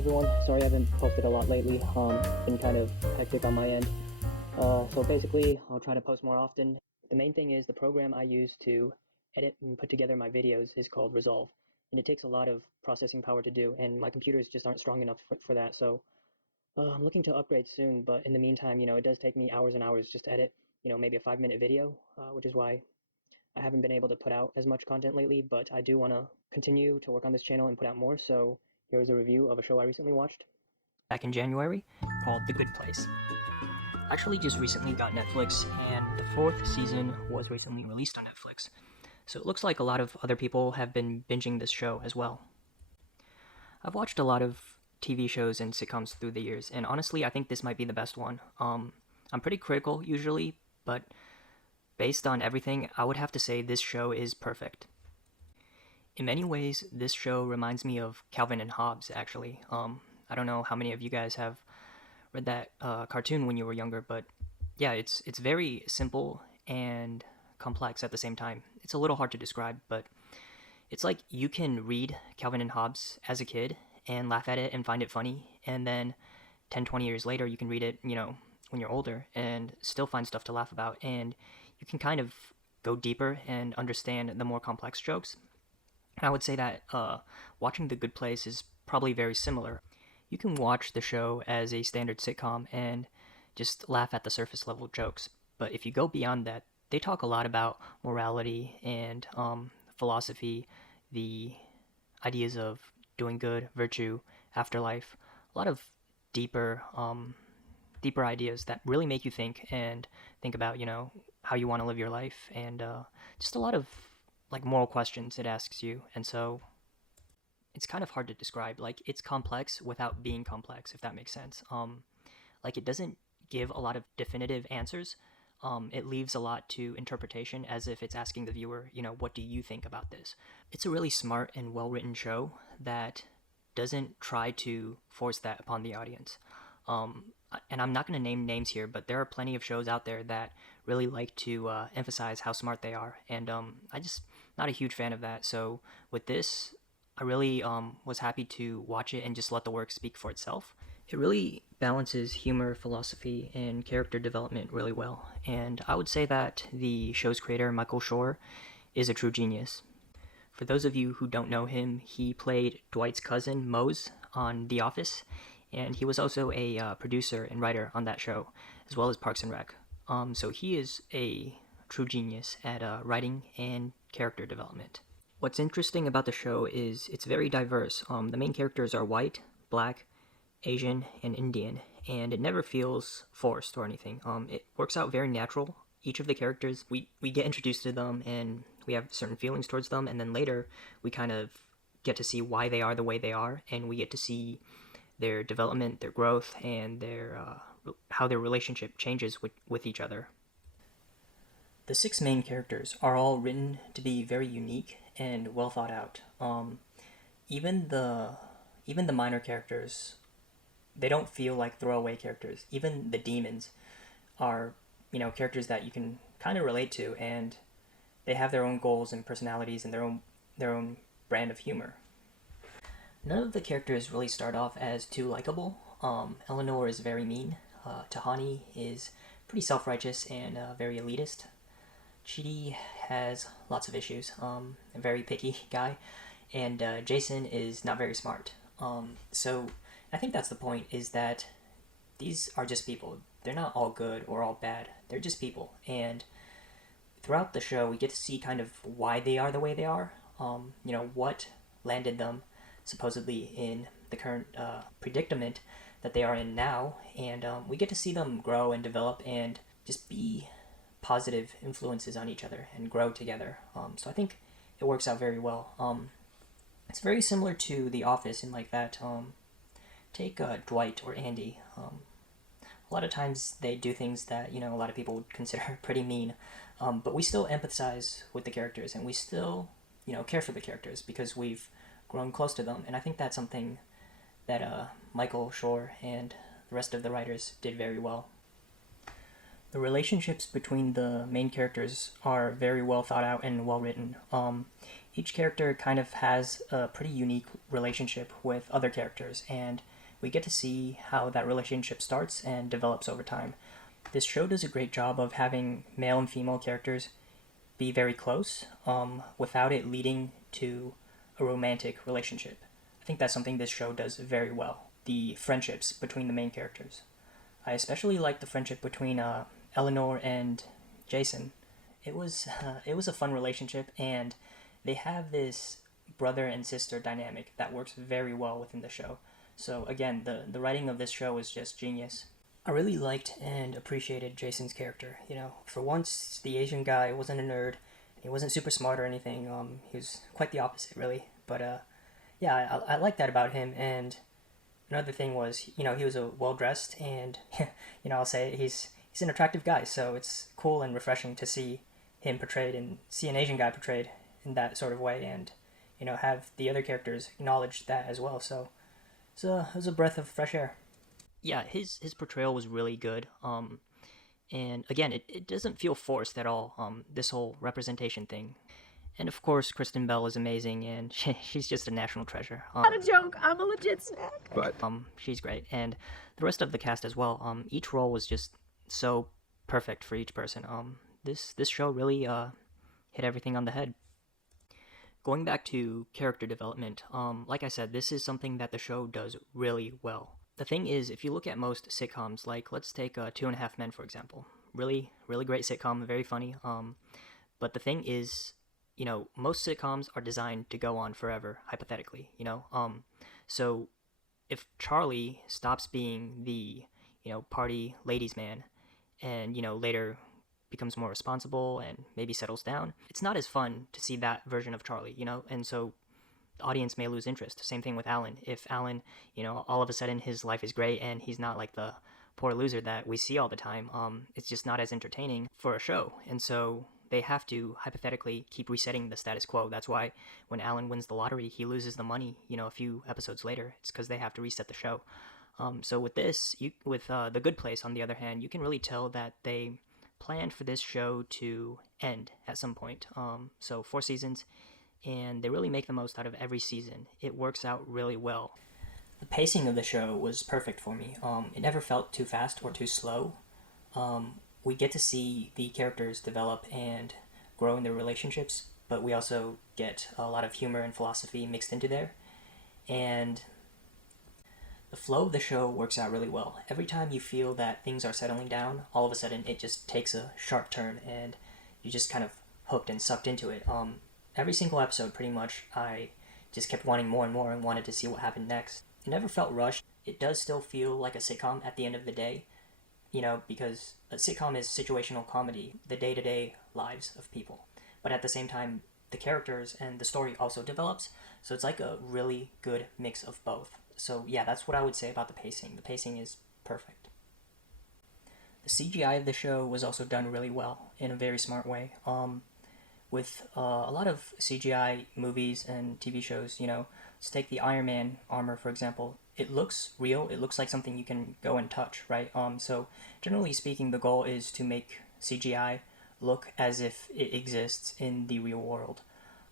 everyone. Sorry I haven't posted a lot lately. Been kind of hectic on my end. So basically, I'll try to post more often. The main thing is the program I use to edit and put together my videos is called Resolve, and it takes a lot of processing power to do, and my computers just aren't strong enough for that. So I'm looking to upgrade soon, but in the meantime, it does take me hours and hours just to edit, maybe a 5-minute video, which is why I haven't been able to put out as much content lately, but I do want to continue to work on this channel and put out more. So here's a review of a show I recently watched back in January called The Good Place. Actually just recently got Netflix, and the 4th season was recently released on Netflix. So it looks like a lot of other people have been binging this show as well. I've watched a lot of TV shows and sitcoms through the years, and honestly I think this might be the best one. I'm pretty critical usually, but based on everything, I would have to say this show is perfect. In many ways, this show reminds me of Calvin and Hobbes, actually. I don't know how many of you guys have read that cartoon when you were younger, but yeah, it's very simple and complex at the same time. It's a little hard to describe, but it's like you can read Calvin and Hobbes as a kid and laugh at it and find it funny, and then 10, 20 years later, you can read it, when you're older and still find stuff to laugh about, and you can kind of go deeper and understand the more complex jokes. And I would say that watching The Good Place is probably very similar. You can watch the show as a standard sitcom and just laugh at the surface level jokes, but if you go beyond that, they talk a lot about morality and philosophy, the ideas of doing good, virtue, afterlife, a lot of deeper deeper ideas that really make you think and think about, how you want to live your life, and just a lot of like moral questions it asks you. And so it's kind of hard to describe. Like, it's complex without being complex, if that makes sense. Like, it doesn't give a lot of definitive answers. It leaves a lot to interpretation, as if it's asking the viewer, what do you think about this? It's a really smart and well-written show that doesn't try to force that upon the audience. And I'm not going to name names here, but there are plenty of shows out there that really like to emphasize how smart they are, and I just not a huge fan of that. So with this, I really was happy to watch it and just let the work speak for itself. It really balances humor, philosophy, and character development really well, and I would say that the show's creator, Michael Schur, is a true genius. For those of you who don't know him, he played Dwight's cousin, Mose, on The Office, and he was also a producer and writer on that show, as well as Parks and Rec. So he is a true genius at writing and character development. What's interesting about the show is it's very diverse. The main characters are white, black, Asian, and Indian, and it never feels forced or anything. It works out very natural. Each of the characters, we get introduced to them, and we have certain feelings towards them, and then later we kind of get to see why they are the way they are, and we get to see their development, their growth, and their how their relationship changes with each other. The 6 main characters are all written to be very unique and well thought out. Even the minor characters, they don't feel like throwaway characters. Even the demons are, characters that you can kind of relate to, and they have their own goals and personalities and their own brand of humor. None of the characters really start off as too likable. Eleanor is very mean. Tahani is pretty self-righteous and very elitist. Chidi has lots of issues, a very picky guy, and Jason is not very smart. So I think that's the point, is that these are just people. They're not all good or all bad. They're just people, and throughout the show we get to see kind of why they are the way they are, what landed them supposedly in the current predicament that they are in now, and we get to see them grow and develop and just be positive influences on each other and grow together. So I think it works out very well. It's very similar to The Office in like that. Take Dwight or Andy. A lot of times they do things that, a lot of people would consider pretty mean, but we still empathize with the characters, and we still, care for the characters because we've grown close to them, and I think that's something that Michael Schur and the rest of the writers did very well. The relationships between the main characters are very well thought out and well written. Each character kind of has a pretty unique relationship with other characters, and we get to see how that relationship starts and develops over time. This show does a great job of having male and female characters be very close without it leading to a romantic relationship. I think that's something this show does very well. The friendships between the main characters. I especially like the friendship between Eleanor and Jason. It was a fun relationship, and they have this brother and sister dynamic that works very well within the show. So again, the writing of this show is just genius. I really liked and appreciated Jason's character. You know, for once, the Asian guy wasn't a nerd. He wasn't super smart or anything. He was quite the opposite, really. But yeah, I like that about him. And another thing was, you know, he was a well dressed and, you know, I'll say he's an attractive guy. So it's cool and refreshing to see him portrayed and see an Asian guy portrayed in that sort of way, and you know, have the other characters acknowledge that as well. So it was a breath of fresh air. Yeah, his portrayal was really good. And again, it doesn't feel forced at all. This whole representation thing, and of course, Kristen Bell is amazing, and she's just a national treasure. Not a joke. I'm a legit snack. But she's great, and the rest of the cast as well. Each role was just so perfect for each person. This show really hit everything on the head. Going back to character development, like I said, this is something that the show does really well. The thing is, if you look at most sitcoms, like let's take Two and a Half Men for example, really, really great sitcom, very funny. But the thing is, you know, most sitcoms are designed to go on forever, hypothetically. You know, so if Charlie stops being the, you know, party ladies man, and you know later becomes more responsible and maybe settles down, it's not as fun to see that version of Charlie, you know, and so the audience may lose interest. Same thing with Alan. If Alan, you know, all of a sudden his life is great and he's not like the poor loser that we see all the time, it's just not as entertaining for a show, and so they have to hypothetically keep resetting the status quo. That's why when Alan wins the lottery, he loses the money, you know, a few episodes later. It's because they have to reset the show. So with this, with The Good Place, on the other hand, you can really tell that they planned for this show to end at some point. So 4 seasons, and they really make the most out of every season. It works out really well. The pacing of the show was perfect for me. It never felt too fast or too slow. We get to see the characters develop and grow in their relationships, but we also get a lot of humor and philosophy mixed into there. And the flow of the show works out really well. Every time you feel that things are settling down, all of a sudden it just takes a sharp turn and you just kind of hooked and sucked into it. Every single episode, pretty much, I just kept wanting more and more and wanted to see what happened next. It never felt rushed. It does still feel like a sitcom at the end of the day, you know, because a sitcom is situational comedy, the day-to-day lives of people. But at the same time, the characters and the story also develops, so it's like a really good mix of both. So yeah, that's what I would say about the pacing. The pacing is perfect. The CGI of the show was also done really well in a very smart way. With a lot of CGI movies and TV shows, you know, let's take the Iron Man armor for example. It looks real. It looks like something you can go and touch, right? So generally speaking, the goal is to make CGI look as if it exists in the real world.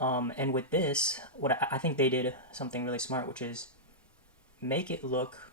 And with this, what I think they did something really smart, which is make it look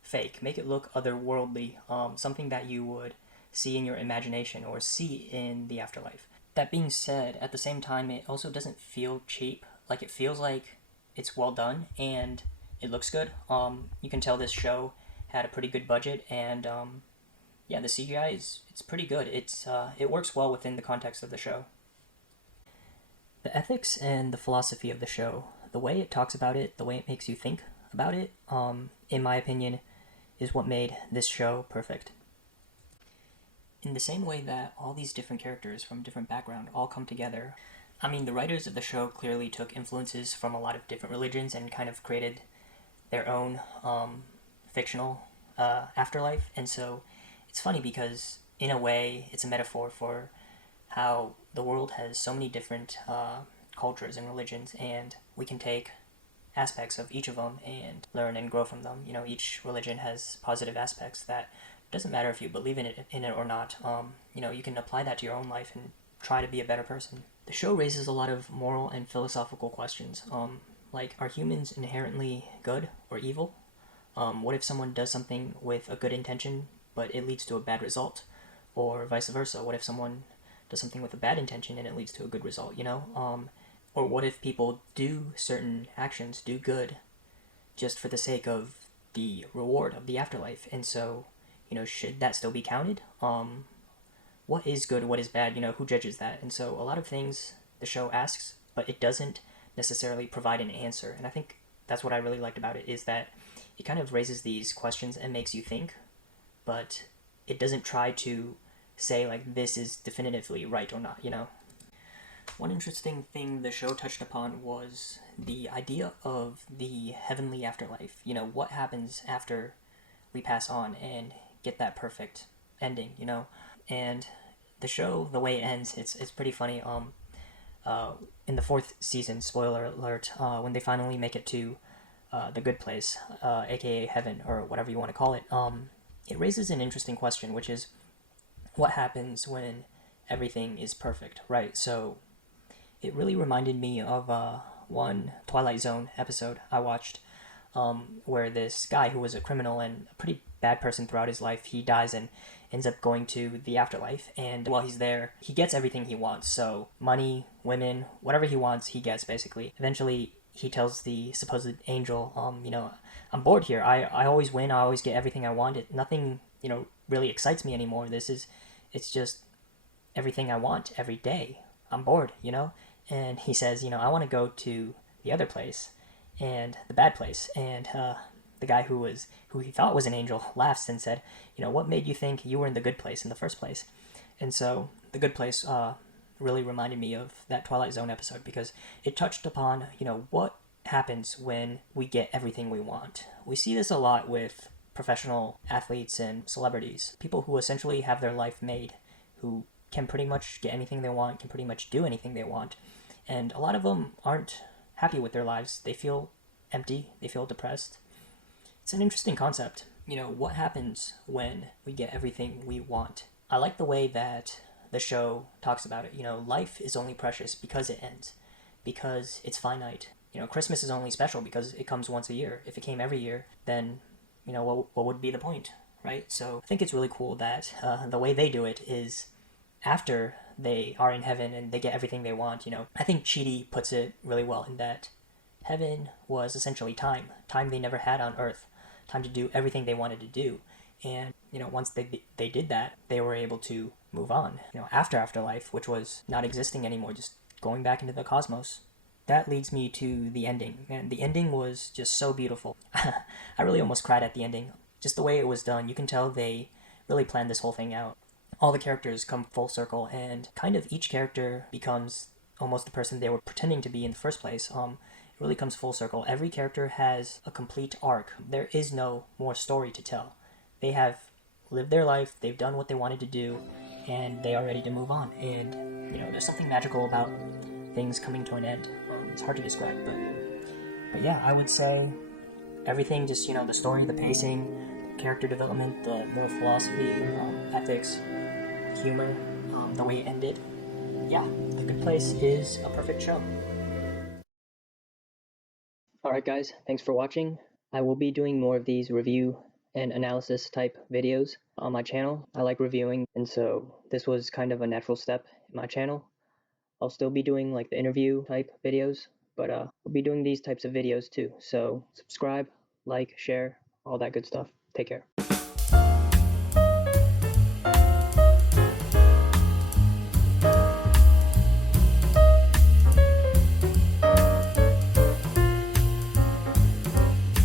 fake, make it look otherworldly, something that you would see in your imagination or see in the afterlife. That being said, at the same time, it also doesn't feel cheap. Like, it feels like it's well done and it looks good. You can tell this show had a pretty good budget, and yeah, the CGI it's pretty good. It works well within the context of the show. The ethics and the philosophy of the show, the way it talks about it, the way it makes you think about it, in my opinion, is what made this show perfect. In the same way that all these different characters from different backgrounds all come together, I mean, the writers of the show clearly took influences from a lot of different religions and kind of created their own fictional afterlife. And so it's funny because, in a way, it's a metaphor for how the world has so many different cultures and religions, and we can take aspects of each of them and learn and grow from them. You know, each religion has positive aspects that doesn't matter if you believe in it or not. You know, you can apply that to your own life and try to be a better person. The show raises a lot of moral and philosophical questions, like, are humans inherently good or evil? What if someone does something with a good intention, but it leads to a bad result? Or vice versa, what if someone does something with a bad intention and it leads to a good result, you know? Or what if people do certain actions, do good, just for the sake of the reward of the afterlife? And so, you know, should that still be counted? What is good, what is bad, you know, who judges that? And so a lot of things the show asks, but it doesn't necessarily provide an answer. And I think that's what I really liked about it, is that it kind of raises these questions and makes you think, but it doesn't try to say like this is definitively right or not, you know. One interesting thing the show touched upon was the idea of the heavenly afterlife. You know, what happens after we pass on and get that perfect ending, you know. And the show, the way it ends, it's pretty funny. In the fourth season, spoiler alert, when they finally make it to the good place, aka heaven or whatever you want to call it, it raises an interesting question, which is what happens when everything is perfect, right? So it really reminded me of one Twilight Zone episode I watched, where this guy who was a criminal and a pretty bad person throughout his life, he dies and ends up going to the afterlife. And while he's there, he gets everything he wants. So money, women, whatever he wants, he gets basically. Eventually, he tells the supposed angel, you know, I'm bored here. I always win. I always get everything I want. Nothing, you know, really excites me anymore. It's just everything I want every day. I'm bored, you know? And he says, you know, I want to go to the other place and the bad place. And the guy who he thought was an angel laughs and said, you know, what made you think you were in the good place in the first place? And so the good place really reminded me of that Twilight Zone episode, because it touched upon, you know, what happens when we get everything we want. We see this a lot with professional athletes and celebrities, people who essentially have their life made, who can pretty much get anything they want, can pretty much do anything they want. And a lot of them aren't happy with their lives. They feel empty, they feel depressed. It's an interesting concept. You know, what happens when we get everything we want? I like the way that the show talks about it. You know, life is only precious because it ends, because it's finite. You know, Christmas is only special because it comes once a year. If it came every year, then, you know, what would be the point, right? So I think it's really cool that the way they do it is after they are in heaven and they get everything they want, you know. I think Chidi puts it really well in that heaven was essentially time they never had on Earth, time to do everything they wanted to do. And, you know, once they did that, they were able to move on. You know, after afterlife, which was not existing anymore, just going back into the cosmos. That leads me to the ending. And the ending was just so beautiful. I really almost cried at the ending. Just the way it was done, you can tell they really planned this whole thing out. All the characters come full circle, and kind of each character becomes almost the person they were pretending to be in the first place. It really comes full circle. Every character has a complete arc. There is no more story to tell. They have lived their life, they've done what they wanted to do, and they are ready to move on. And, you know, there's something magical about things coming to an end. It's hard to describe, but yeah, I would say everything, just, you know, the story, the pacing, character development, the philosophy, ethics, humor, the way it ended. Yeah, The Good Place is a perfect show. Alright guys, thanks for watching. I will be doing more of these review and analysis type videos on my channel. I like reviewing, and so this was kind of a natural step in my channel. I'll still be doing like the interview type videos, but I'll be doing these types of videos too. So subscribe, like, share, all that good stuff. Take care.